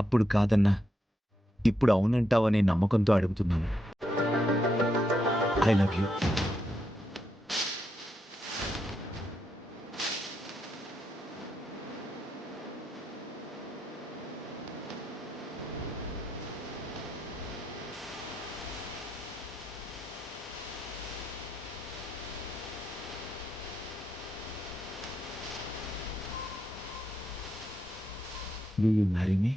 అప్పుడు కాదన్నా, ఇప్పుడు అవునంటావనే నమ్మకంతో అడుగుతున్నాను. I love you. Will you marry me?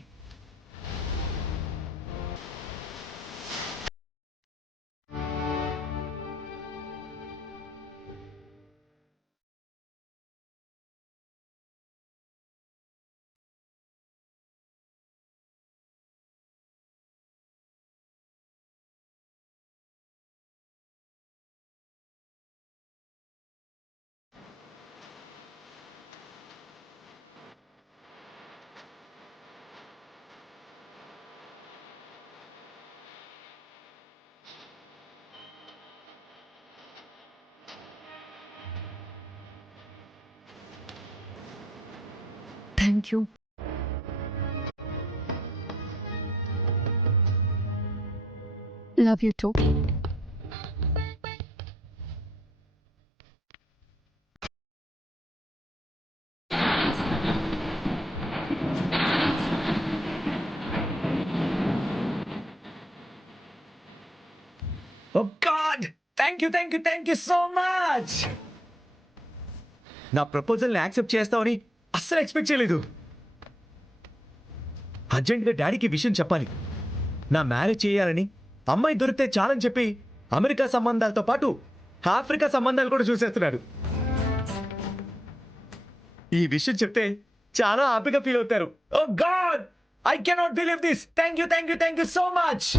Thank you. Love you too. Oh God! Thank you so much! నా ప్రపోజల్ని యాక్సెప్ట్ చేస్తావని అస్సలు ఎక్స్పెక్ట్ చేయలేదు. అర్జెంట్గా డాడీకి విషయం చెప్పాలి. నా మ్యారేజ్ చేయాలని, అమ్మాయి దొరికితే చాలని చెప్పి అమెరికా సంబంధాలతో పాటు ఆఫ్రికా సంబంధాలు కూడా చూసేస్తున్నాడు. ఈ విషయం చెప్తే చాలా హ్యాపీగా ఫీల్ అవుతారు. Oh god! I cannot believe this. Thank you so much.